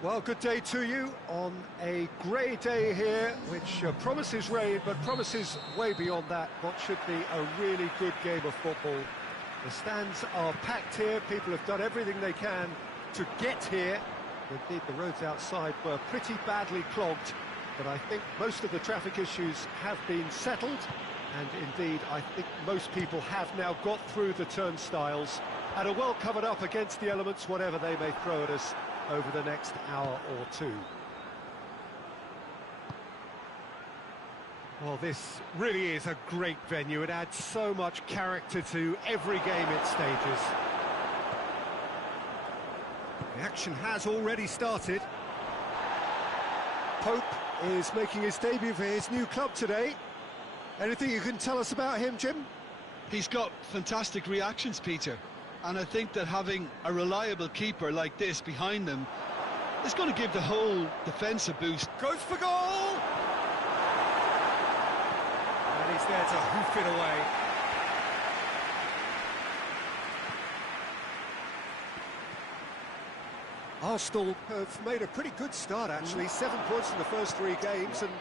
Well, good day to you on a grey day here, which promises rain, but promises way beyond that what should be a really good game of football. The stands are packed here, people have done everything they can to get here. Indeed, the roads outside were pretty badly clogged, but I think most of the traffic issues have been settled, and indeed, I think most people have now got through the turnstiles and are well covered up against the elements, whatever they may throw at us over the next hour or two. Well, this really is a great venue. It adds so much character to every game it stages. The action has already started. Pope is making his debut for his new club today. Anything you can tell us about him, Jim? He's got fantastic reactions, Peter. And I think that having a reliable keeper like this behind them is going to give the whole defence a boost. Goes for goal! And he's there to hoof it away. Arsenal have made a pretty good start, actually. 7 points in the first 3 games, and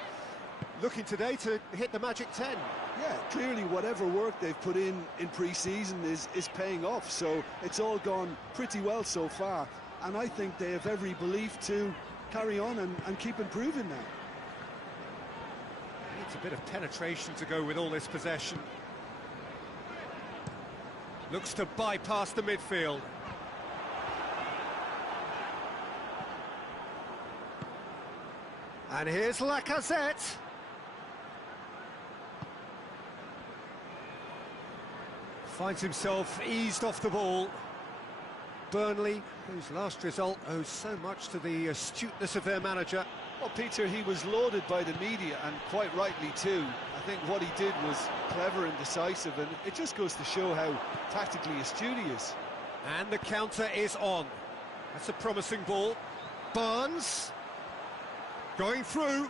looking today to hit the magic 10. Yeah, clearly whatever work they've put in pre-season is paying off, so it's all gone pretty well so far, and I think they have every belief to carry on and keep improving now. Needs a bit of penetration to go with all this possession. Looks to bypass the midfield. And here's Lacazette. Finds himself eased off the ball. Burnley, whose last result owes so much to the astuteness of their manager. Well, Peter, he was lauded by the media, and quite rightly too. I think what he did was clever and decisive, and it just goes to show how tactically astute he is. And the counter is on. That's a promising ball. Barnes going through.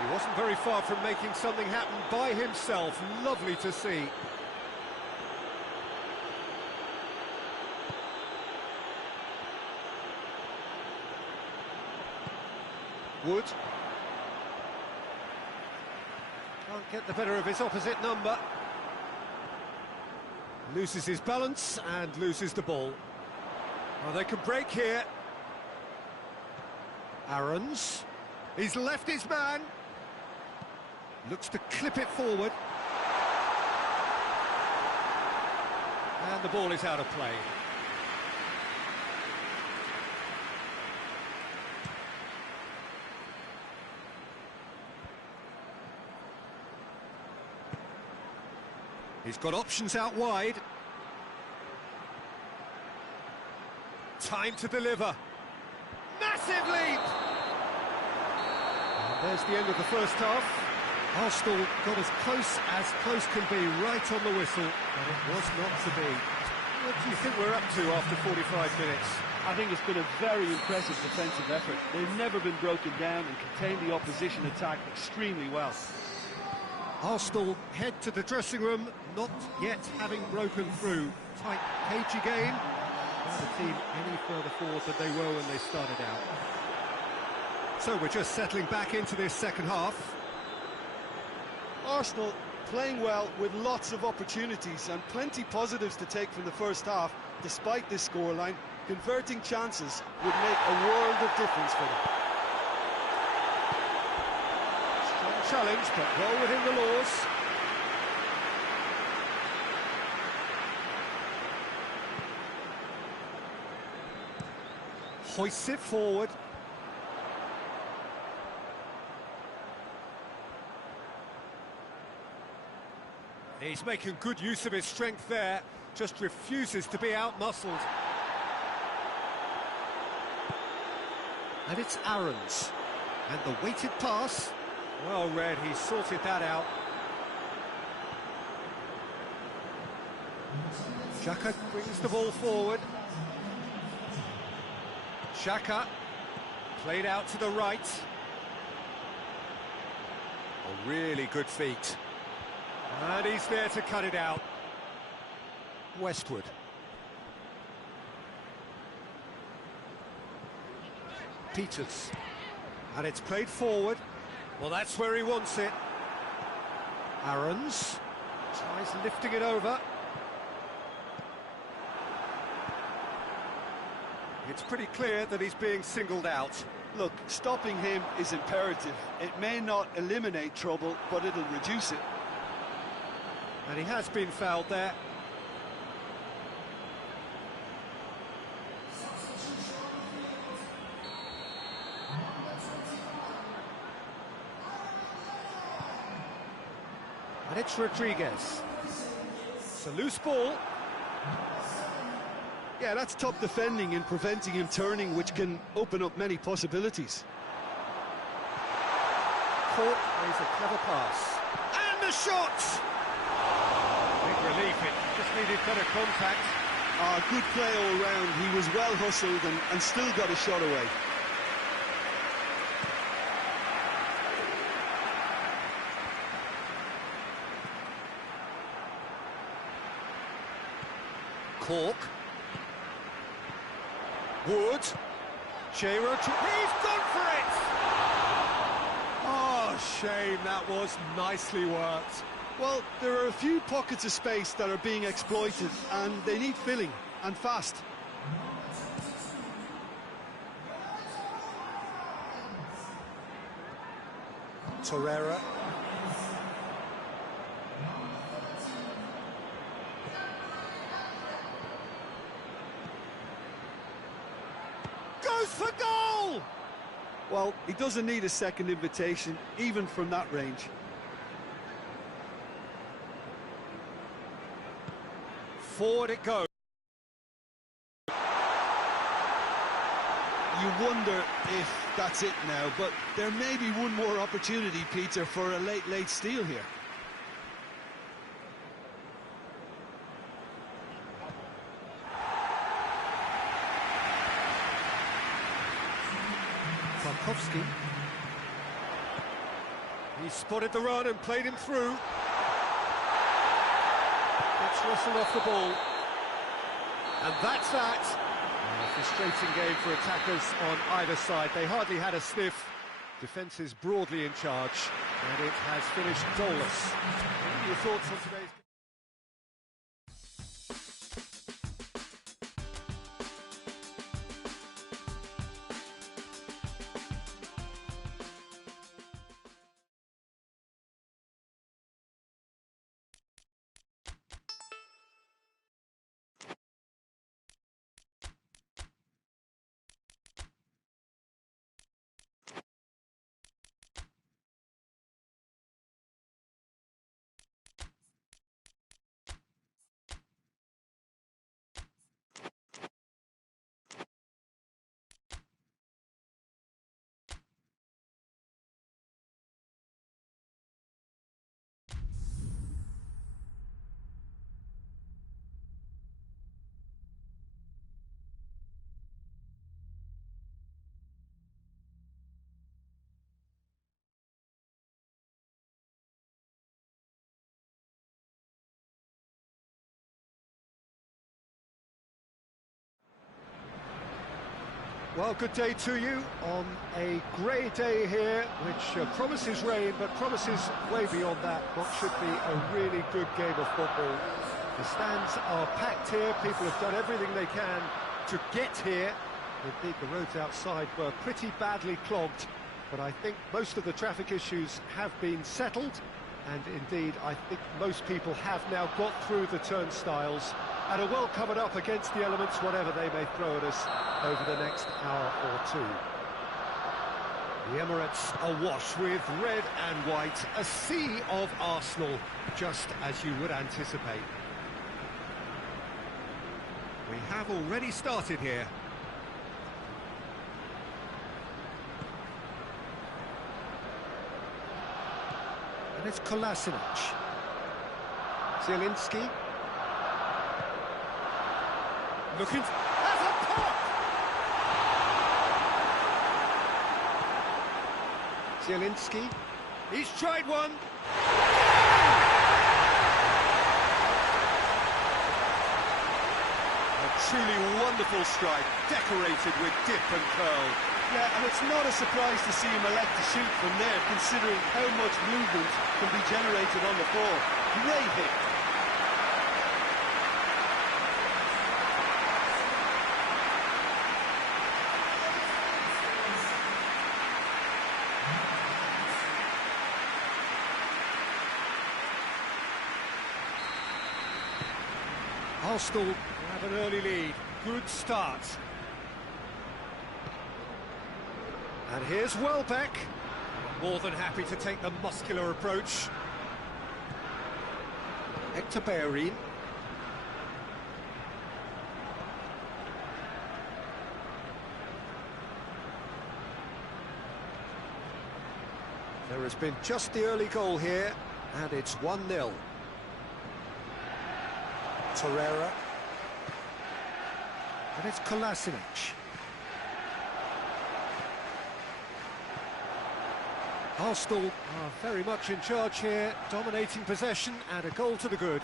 He wasn't very far from making something happen by himself. Lovely to see. Wood. Can't get the better of his opposite number. Loses his balance and loses the ball. Well, they can break here. Aarons. He's left his man. Looks to clip it forward. And the ball is out of play. He's got options out wide. Time to deliver. Massive leap! And there's the end of the first half. Arsenal got as close can be, right on the whistle, but it was not to be. What do you think we're up to after 45 minutes? I think it's been a very impressive defensive effort. They've never been broken down and contained the opposition attack extremely well. Arsenal head to the dressing room, not yet having broken through. Tight, cagey game. Not the team any further forward than they were when they started out. So we're just settling back into this second half. Arsenal playing well with lots of opportunities and plenty positives to take from the first half. Despite this scoreline, converting chances would make a world of difference for them. Strong challenge, but well within the laws. Hoists it forward. He's making good use of his strength there, just refuses to be out-muscled. And it's Aarons. And the weighted pass. Well read, he sorted that out. Xhaka brings the ball forward. Xhaka, played out to the right. A really good feat. And he's there to cut it out. Westwood. Peters. And it's played forward. Well, that's where he wants it. Aarons tries lifting it over. It's pretty clear that he's being singled out. Look, stopping him is imperative. It may not eliminate trouble, but it'll reduce it. And he has been fouled there. And it's Rodriguez. It's a loose ball. Yeah, that's top defending and preventing him turning, which can open up many possibilities. Cork plays a clever pass. And the shot! Big relief, it just needed better contact. Good play all round. He was well hustled and still got a shot away. Cork. Wood. Shearer. He's gone for it! Oh, shame, that was nicely worked. Well, there are a few pockets of space that are being exploited, and they need filling, and fast. Torreira. Goes for goal! Well, he doesn't need a second invitation, even from that range. Forward it goes. You wonder if that's it now, but there may be one more opportunity, Peter, for a late steal here. Tarkowski. He spotted the run and played him through. Gets Russell off the ball. And that's that. A frustrating game for attackers on either side. They hardly had a sniff. Defence is broadly in charge, and it has finished goalless. What are your thoughts on today's game? Well, good day to you on a grey day here, which promises rain, but promises way beyond that what should be a really good game of football. The stands are packed here, people have done everything they can to get here. Indeed, the roads outside were pretty badly clogged, but I think most of the traffic issues have been settled, and indeed, I think most people have now got through the turnstiles and are well covered up against the elements, whatever they may throw at us over the next hour or two. The Emirates awash with red and white, a sea of Arsenal, just as you would anticipate. We have already started here. And it's Kolasinac. Zielinski. Looking... That's a pop! Zielinski. He's tried one. A truly wonderful strike, decorated with dip and curl. Yeah, and it's not a surprise to see him elect to shoot from there, considering how much movement can be generated on the ball. Great hit. Arsenal have an early lead. Good start. And here's Welbeck. More than happy to take the muscular approach. Hector Bellerin. There has been just the early goal here, and it's 1-0. Torreira. And it's Kolasinac. Arsenal are very much in charge here, dominating possession and a goal to the good.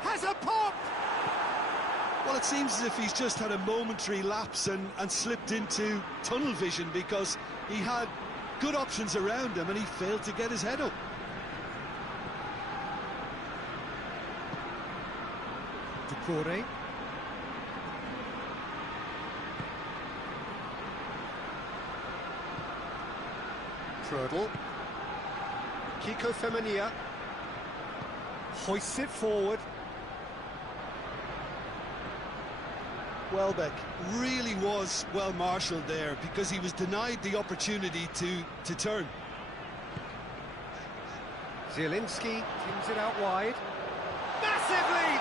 Has a pop! Well, it seems as if he's just had a momentary lapse and slipped into tunnel vision, because he had good options around him and he failed to get his head up. Doucouré. Prödl. Kiko Femenia. Hoists it forward. Welbeck really was well marshalled there, because he was denied the opportunity to turn. Zielinski tins it out wide. Massive leap!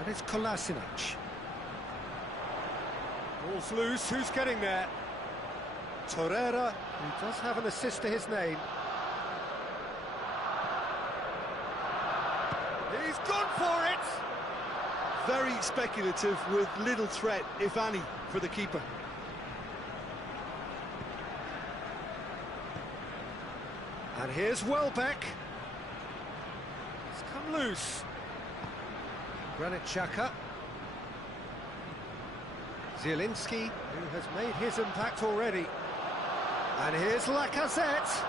And it's Kolasinac. Ball's loose, who's getting there? Torreira, who does have an assist to his name. He's gone for it! Very speculative, with little threat, if any, for the keeper. And here's Welbeck. It's come loose. Granit Xhaka. Zielinski, who has made his impact already. And here's Lacazette.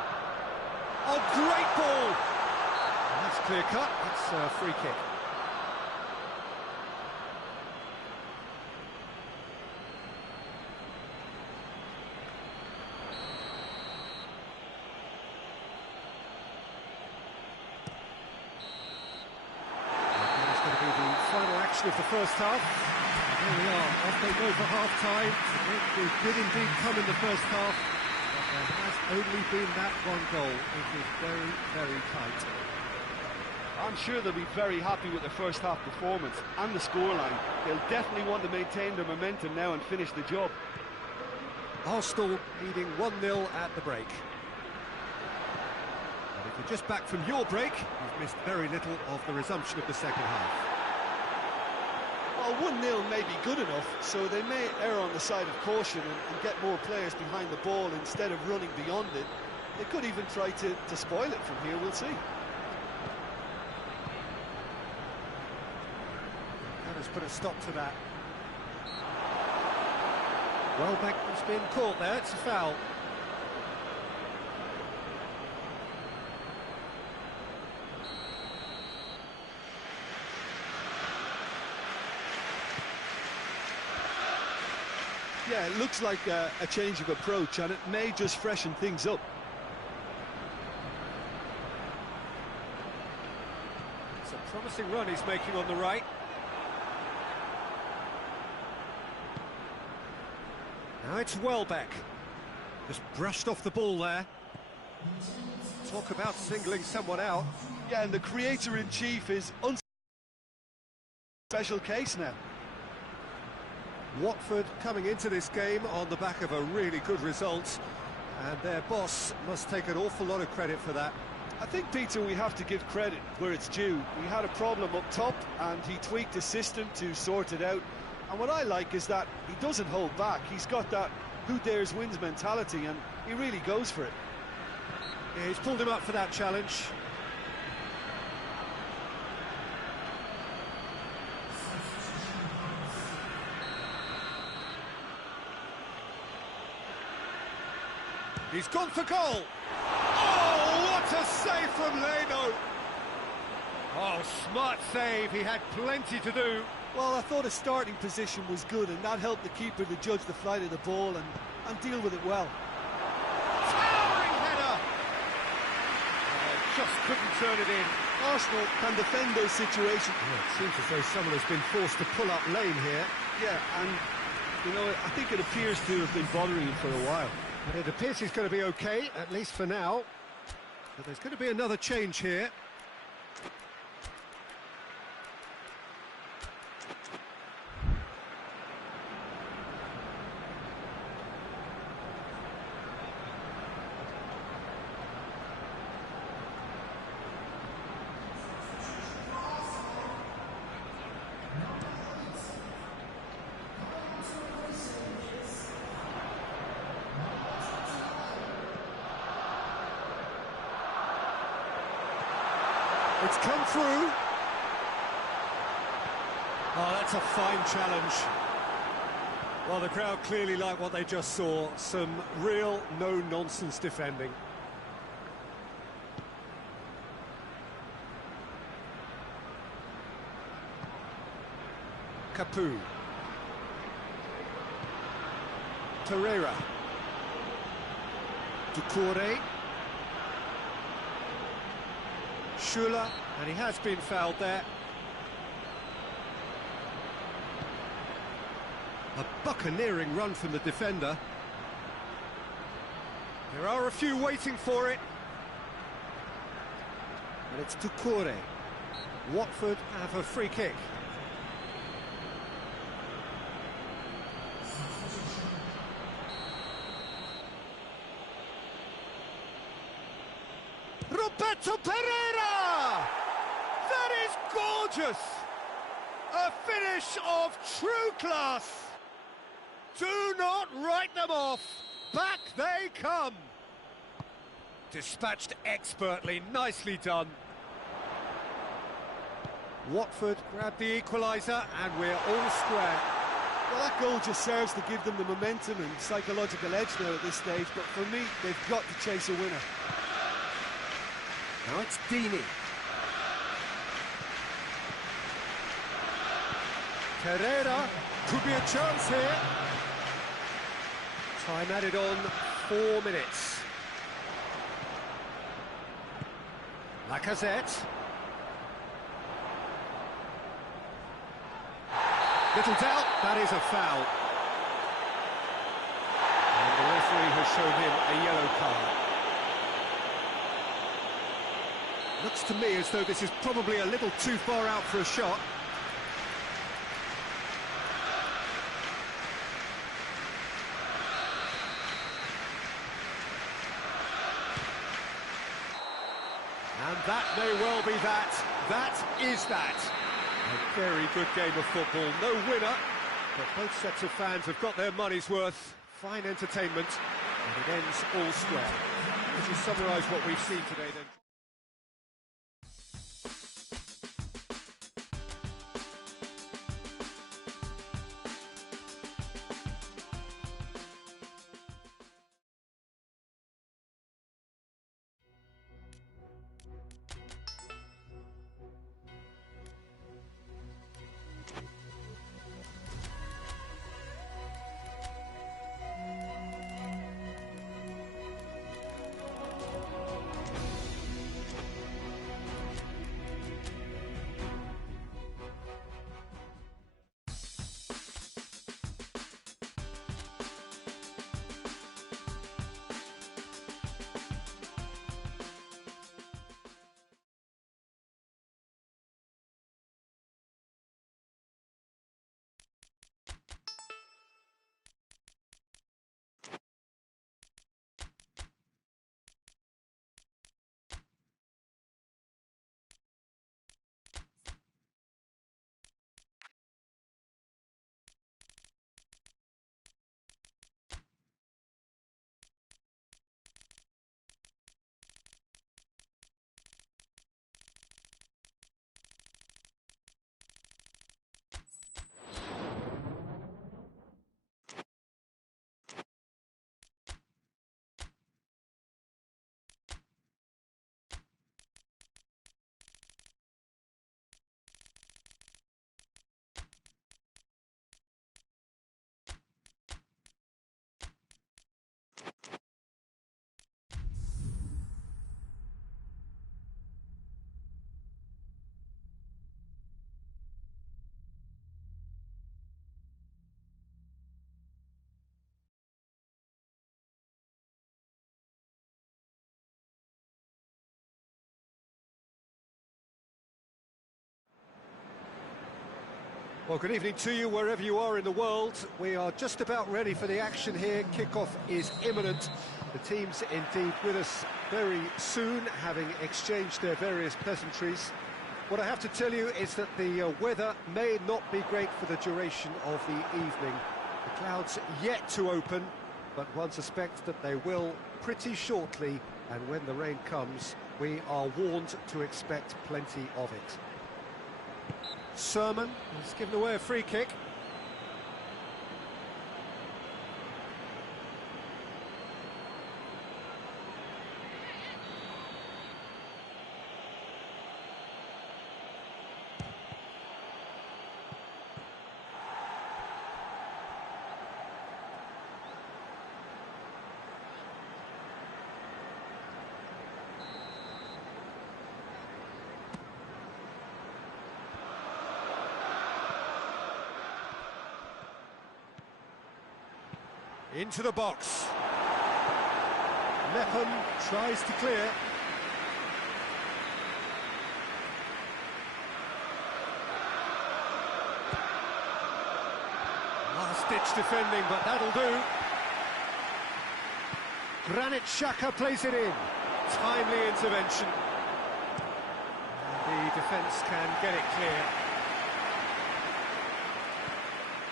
Oh, great ball! And that's clear cut, it's a free kick. Of the first half. Here we are, off they go for half-time. It did indeed come in the first half, but there has only been that one goal. It is very, very tight. I'm sure they'll be very happy with their first half performance and the scoreline. They'll definitely want to maintain their momentum now and finish the job. Arsenal leading 1-0 at the break. And if you're just back from your break, you've missed very little of the resumption of the second half. Well, 1-0 may be good enough, so they may err on the side of caution and get more players behind the ball instead of running beyond it. They could even try to spoil it from here, we'll see. That has put a stop to that. Welbeck has been caught there, it's a foul. Yeah, it looks like a change of approach, and it may just freshen things up. It's a promising run he's making on the right. Now it's Welbeck. Just brushed off the ball there. Talk about singling someone out. Yeah, and the creator-in-chief is special case now. Watford coming into this game on the back of a really good result, and their boss must take an awful lot of credit for that. I think, Peter, we have to give credit where it's due. We had a problem up top and he tweaked his system to sort it out. And what I like is that he doesn't hold back. He's got that who dares wins mentality and he really goes for it. Yeah, he's pulled him up for that challenge. He's gone for goal. Oh, what a save from Leno. Oh, smart save. He had plenty to do. Well, I thought his starting position was good and that helped the keeper to judge the flight of the ball and deal with it well. Towering header. Just couldn't turn it in. Arsenal can defend those situations. Yeah, it seems as though someone has been forced to pull up lane here. Yeah, and, you know, I think it appears to have been bothering him for a while. But it appears he's going to be okay, at least for now. But there's going to be another change here. It's come through. Oh, that's a fine challenge. Well, the crowd clearly like what they just saw. Some real no-nonsense defending. Capu. Torreira. Doucouré. Schuller, and he has been fouled there. A buccaneering run from the defender. There are a few waiting for it. And it's Doucouré. Watford have a free kick. Roberto Pereira! That is gorgeous! A finish of true class! Do not write them off! Back they come! Dispatched expertly, nicely done. Watford grab the equaliser and we're all square. Well, that goal just serves to give them the momentum and psychological edge now at this stage, but for me, they've got to chase a winner. Now it's Dini. Pereira, could be a chance here. Time added on, 4 minutes. Lacazette. Little doubt, that is a foul. And the referee has shown him a yellow card. Looks to me as though this is probably a little too far out for a shot. And that may well be that. That is that. A very good game of football. No winner, but both sets of fans have got their money's worth. Fine entertainment, and it ends all square. Would you summarise what we've seen today then? Well, good evening to you wherever you are in the world. We are just about ready for the action here. Kickoff is imminent. The teams indeed with us very soon, having exchanged their various pleasantries. What I have to tell you is that the weather may not be great for the duration of the evening. The clouds yet to open, but one suspects that they will pretty shortly, and when the rain comes, we are warned to expect plenty of it. Sermon has given away a free kick. Into the box. Mepham tries to clear. Last-ditch defending, but that'll do. Granit Xhaka plays it in. Timely intervention. And the defence can get it clear.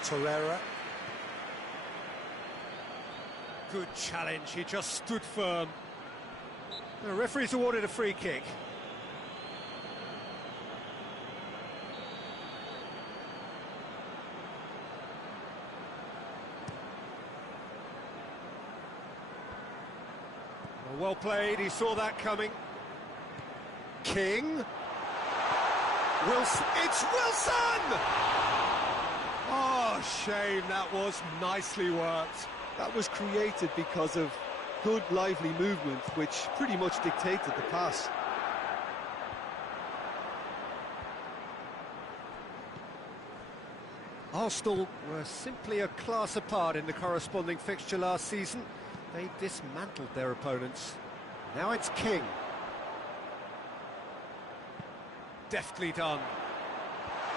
Torreira. Good challenge, he just stood firm. The referee's awarded a free kick. Well played, he saw that coming. King. Wilson, it's Wilson! Oh, shame, that was nicely worked. That was created because of good, lively movement, which pretty much dictated the pass. Arsenal were simply a class apart in the corresponding fixture last season. They dismantled their opponents. Now it's King. Deftly done.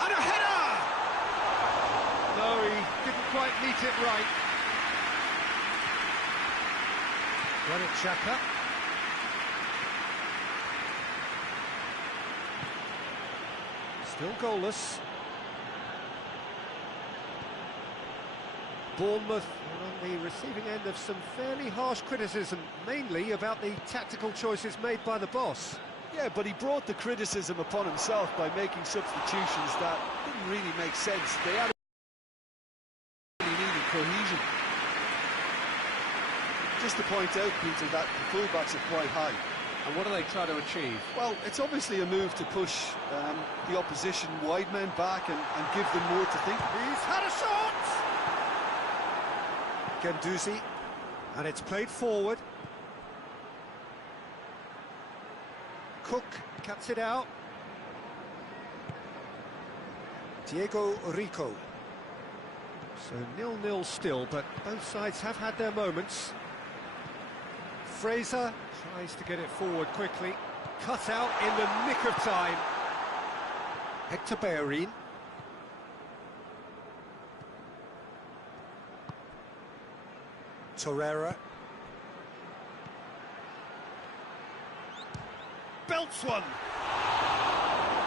And a header! No, he didn't quite meet it right. Granit Xhaka. Still goalless. Bournemouth are on the receiving end of some fairly harsh criticism, mainly about the tactical choices made by the boss. Yeah, but he brought the criticism upon himself by making substitutions that didn't really make sense. They had needed cohesion. Just to point out, Peter, that the fullbacks are quite high. And what do they try to achieve? Well, it's obviously a move to push the opposition wide men back and give them more to think. He's had a shot! Guendouzi, and it's played forward. Cook cuts it out. Diego Rico. So 0-0 still, but both sides have had their moments. Fraser tries to get it forward quickly. Cut out in the nick of time. Hector Bellerin. Torreira. Belts one.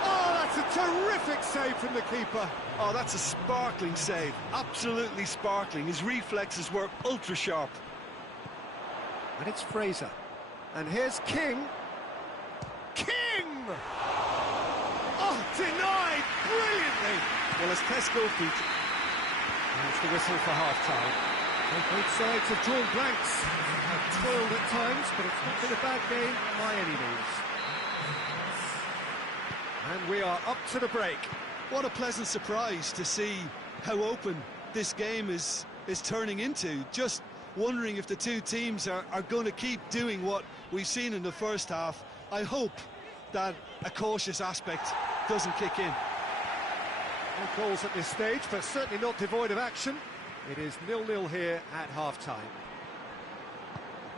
Oh, that's a terrific save from the keeper. Oh, that's a sparkling save. Absolutely sparkling. His reflexes were ultra sharp. And it's Fraser. And here's King. King! Oh, denied brilliantly. Well, as Tesco feet. That's the whistle for half-time. Well, both sides have drawn blanks. Have toiled at times, but it's not been a bad game by any means. And we are up to the break. What a pleasant surprise to see how open this game is turning into. Just wondering if the two teams are going to keep doing what we've seen in the first half. I hope that a cautious aspect doesn't kick in. No goals at this stage, but certainly not devoid of action. It is 0-0 here at half-time.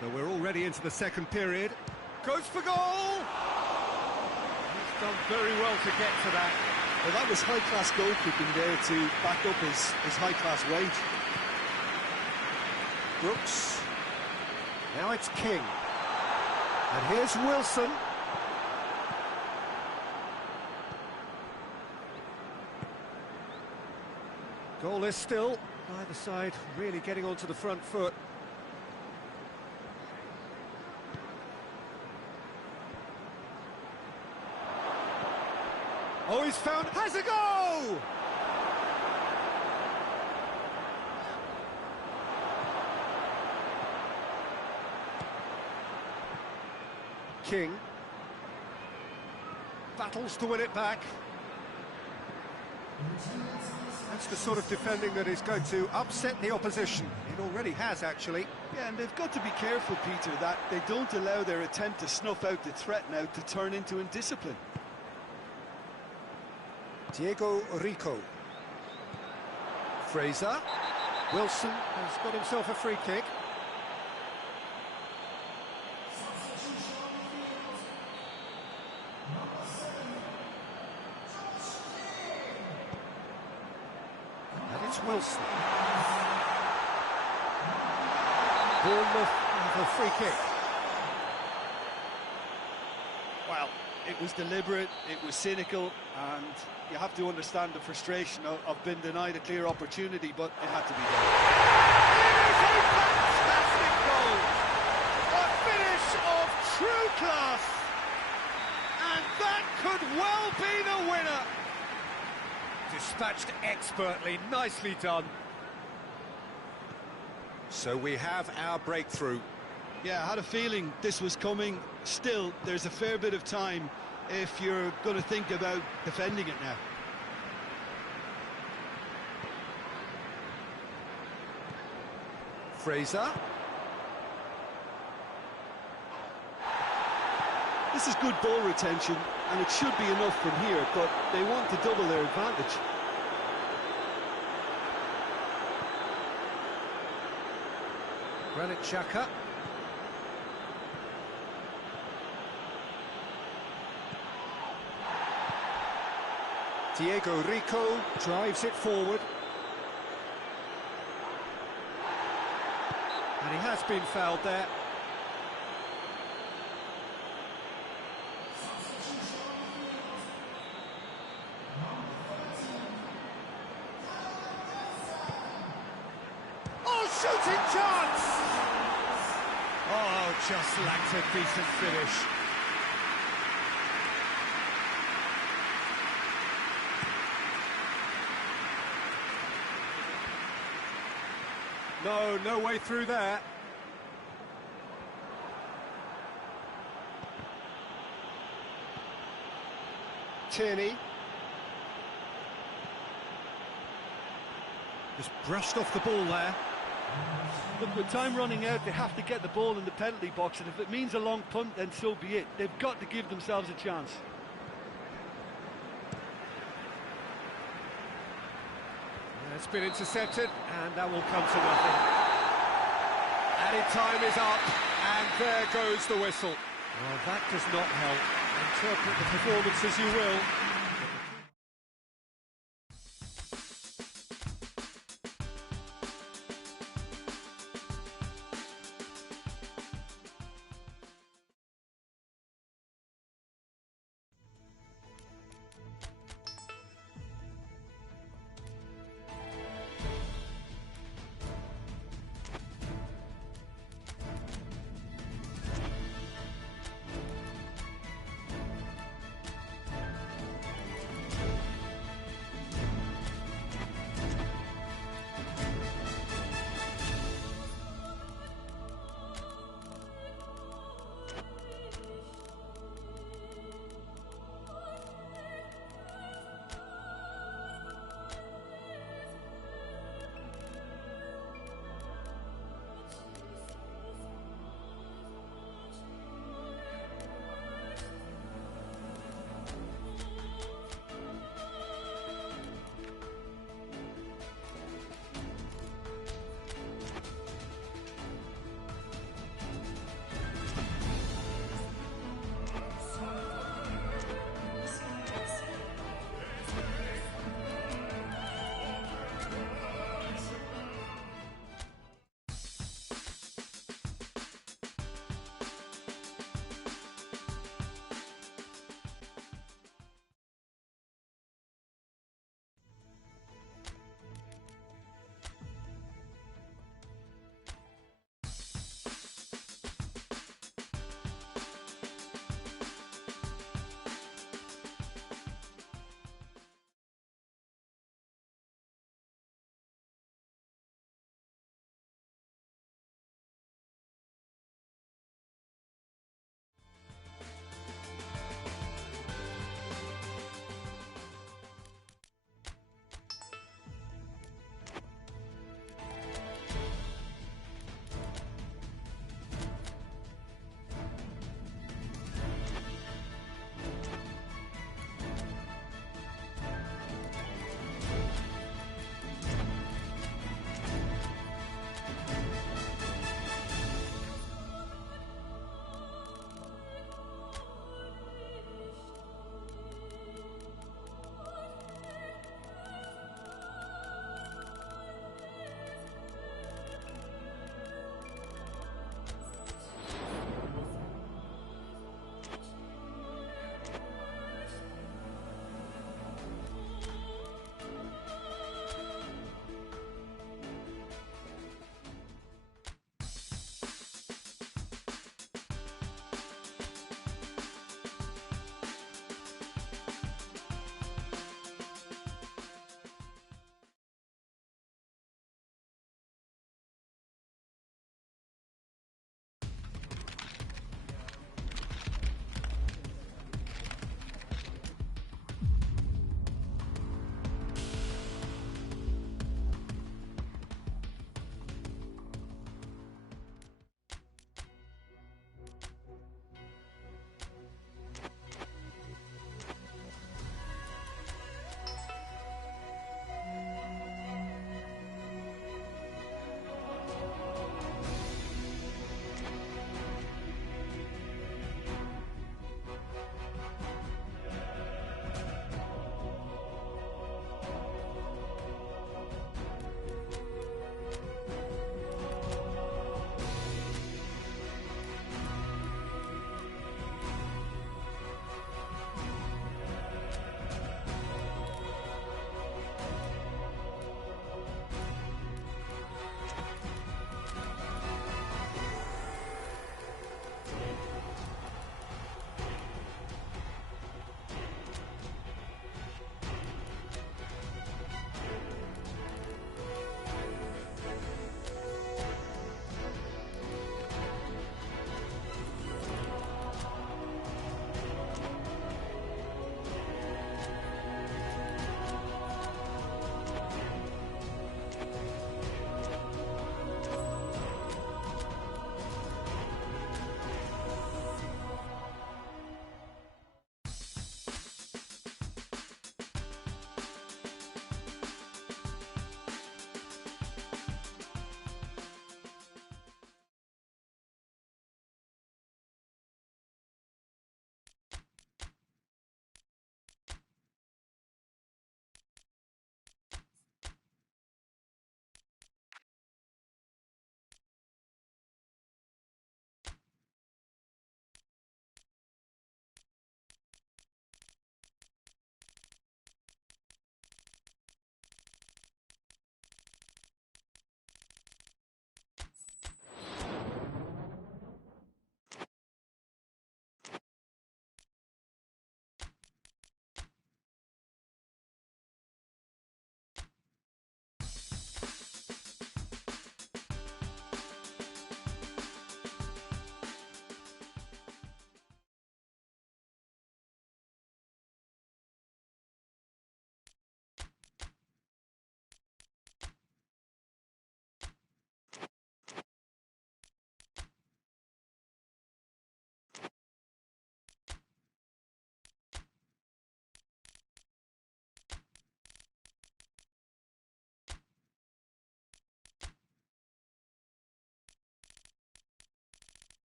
So we're already into the second period. Goes for goal! He's done very well to get to that. Well, that was high-class goalkeeping there to back up his high-class weight. Brooks. Now it's King. And here's Wilson. Goalless still. Either side really getting onto the front foot. Oh, he's found... has a goal! King. Battles to win it back. That's the sort of defending that is going to upset the opposition. It already has, actually. Yeah, and they've got to be careful, Peter, that they don't allow their attempt to snuff out the threat now to turn into indiscipline. Diego Rico. Fraser. Wilson has got himself a free kick. And it's Wilson. Bournemouth have a free kick. Well, it was deliberate, it was cynical, and you have to understand the frustration of being denied a clear opportunity, but it had to be done. It is a fantastic goal! A finish of true class! And that could well be the winner! Dispatched expertly, nicely done. So we have our breakthrough. Yeah, I had a feeling this was coming. Still, there's a fair bit of time if you're going to think about defending it now. Fraser. This is good ball retention, and it should be enough from here, but they want to double their advantage. Granit Xhaka. Diego Rico drives it forward. And he has been fouled there. Oh, shooting chance! Oh, just lacked a decent finish. No way through there. Tierney. Just brushed off the ball there. Look, with time running out, they have to get the ball in the penalty box, and if it means a long punt, then so be it. They've got to give themselves a chance. It's been intercepted, and that will come to nothing. Added time is up, and there goes the whistle. Well, that does not help. Interpret the performance as you will.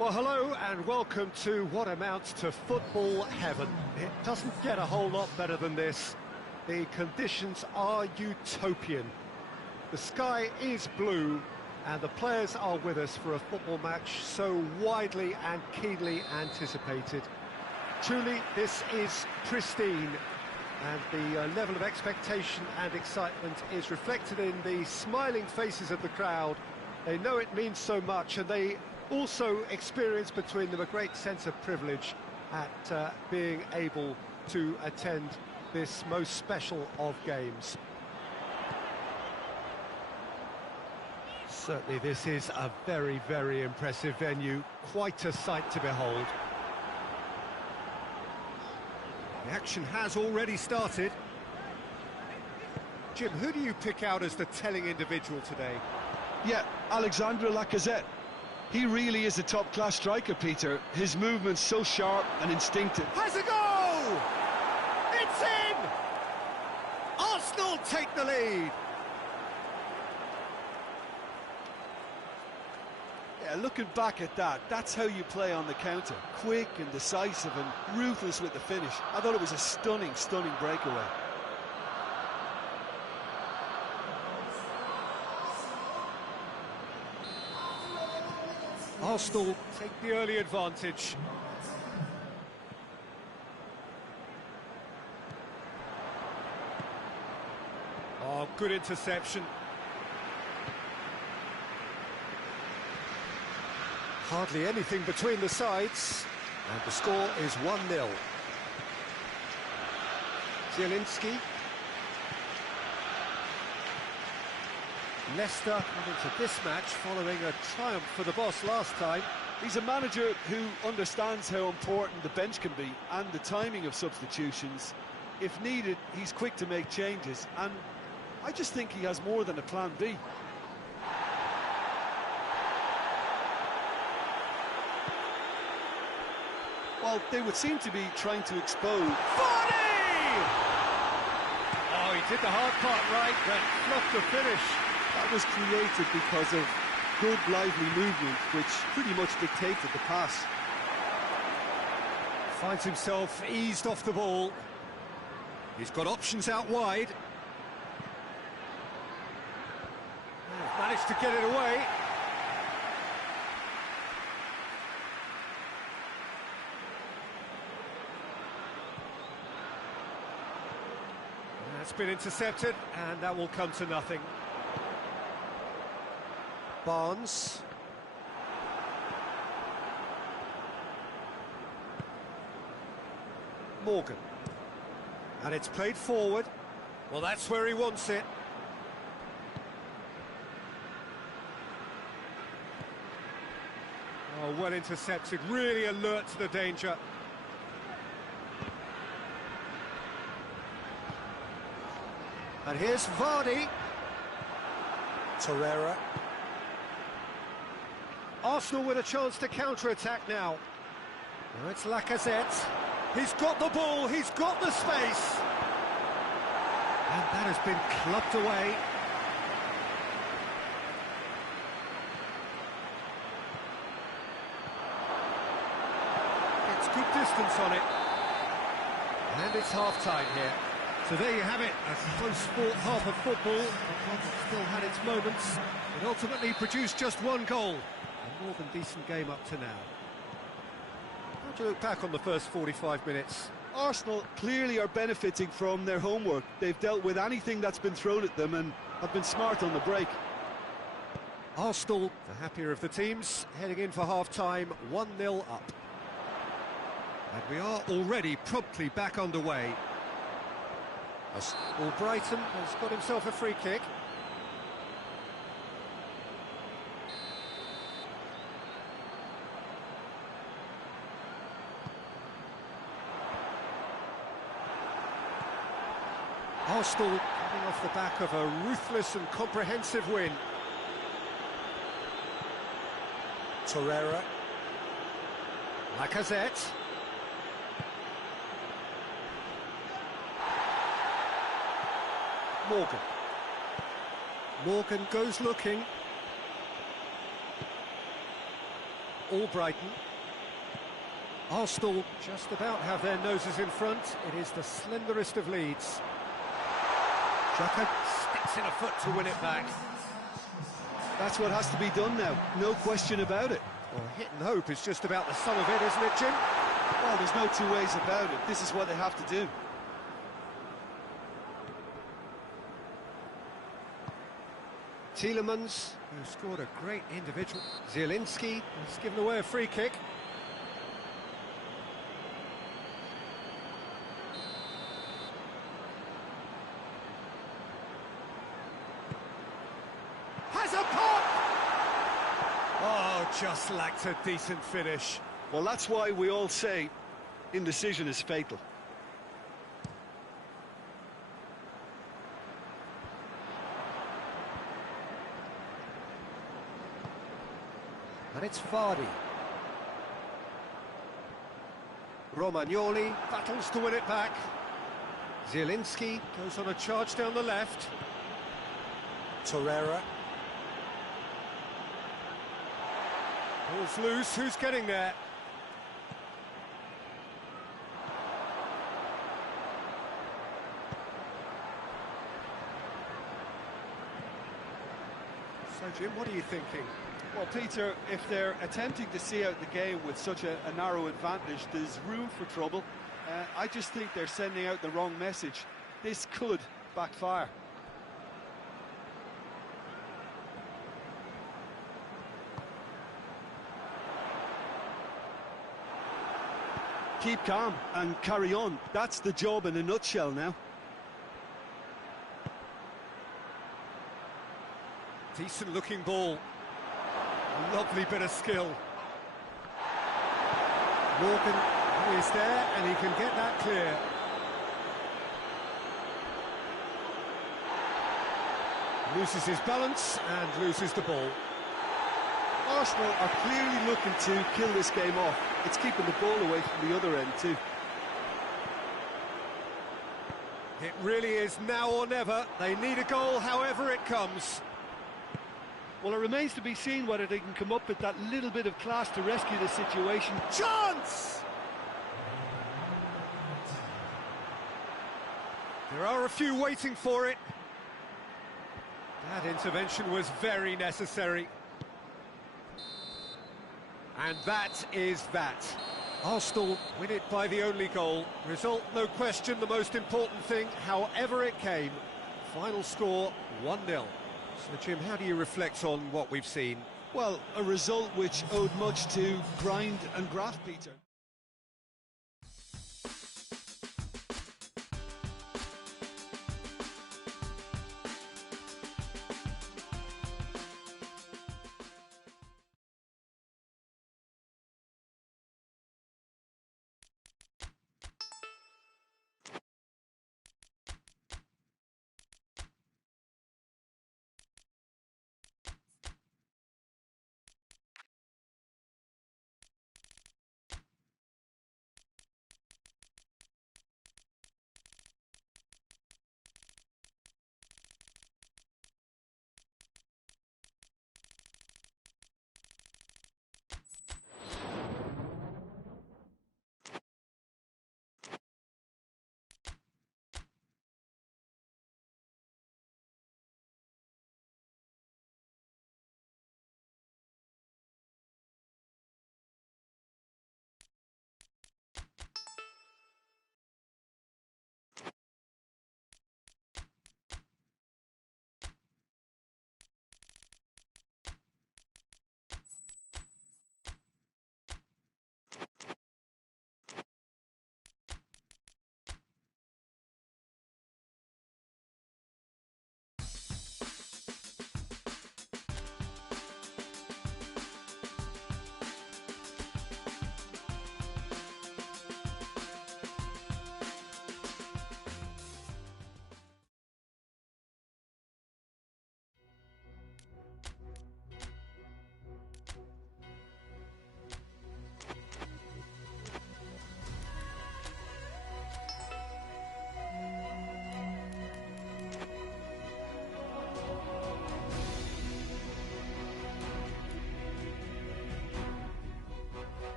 Well, hello and welcome to what amounts to football heaven. It doesn't get a whole lot better than this. The conditions are utopian. The sky is blue and the players are with us for a football match so widely and keenly anticipated. Truly, this is pristine, and the level of expectation and excitement is reflected in the smiling faces of the crowd. They know it means so much, and they also experience between them a great sense of privilege at being able to attend this most special of games. Certainly this is a very, very impressive venue, quite a sight to behold. The action has already started. Jim, who do you pick out as the telling individual today? Yeah, Alexandre Lacazette. He really is a top-class striker, Peter. His movement's so sharp and instinctive. Has a goal! It's in! Arsenal take the lead. Yeah, looking back at that, that's how you play on the counter. Quick and decisive and ruthless with the finish. I thought it was a stunning, stunning breakaway. Arsenal take the early advantage. Oh, good interception. Hardly anything between the sides, and the score is 1-0. Zielinski. Leicester come into this match following a triumph for the boss last time. He's a manager who understands how important the bench can be and the timing of substitutions. If needed, he's quick to make changes, and I just think he has more than a plan B. Well, they would seem to be trying to expose... Vardy! Oh, he did the hard part right, but flopped the finish. That was created because of good, lively movement, which pretty much dictated the pass. Finds himself eased off the ball. He's got options out wide. Oh, managed to get it away. That's been intercepted, and that will come to nothing. Barnes. Morgan. And it's played forward. Well, that's where he wants it. Oh, well intercepted, really alert to the danger. And here's Vardy. Torreira. Arsenal with a chance to counter-attack now. Now it's Lacazette. He's got the ball, he's got the space. And that has been clubbed away. Gets good distance on it. And it's half-time here. So there you have it, a close-fought half of football. The club still had its moments. It ultimately produced just one goal. A more than decent game up to now. How do you look back on the first 45 minutes? Arsenal clearly are benefiting from their homework. They've dealt with anything that's been thrown at them and have been smart on the break. Arsenal, the happier of the teams, heading in for half-time, 1-0 up. And we are already promptly back underway. Albrighton has got himself a free kick. Arsenal coming off the back of a ruthless and comprehensive win. Torreira. Lacazette. Morgan. Morgan goes looking. Albrighton. Arsenal just about have their noses in front. It is the slenderest of leads. Xhaka sticks in a foot to win it back. That's what has to be done now, no question about it. Well, hit and hope is just about the sum of it, isn't it, Jim? Well, there's no two ways about it. This is what they have to do. Tielemans, who scored a great individual. Zielinski has given away a free kick. Has a pop! Oh, just lacked a decent finish. Well, that's why we all say indecision is fatal. And it's Vardy. Romagnoli battles to win it back. Zielinski goes on a charge down the left. Torreira. Ball's loose, who's getting there? So, Jim, what are you thinking? Well, Peter, if they're attempting to see out the game with such a narrow advantage, there's room for trouble. I just think they're sending out the wrong message. This could backfire. Keep calm and carry on. That's the job in a nutshell now. Decent looking ball. A lovely bit of skill. Morgan is there and he can get that clear. Loses his balance and loses the ball. Arsenal are clearly looking to kill this game off. It's keeping the ball away from the other end too. It really is now or never. They need a goal however it comes. Well, it remains to be seen whether they can come up with that little bit of class to rescue the situation. Chance! There are a few waiting for it. That intervention was very necessary. And that is that. Arsenal win it by the only goal. Result, no question, the most important thing, however it came. Final score, 1-0. So, Jim, how do you reflect on what we've seen? Well, a result which owed much to grind and graft, Peter.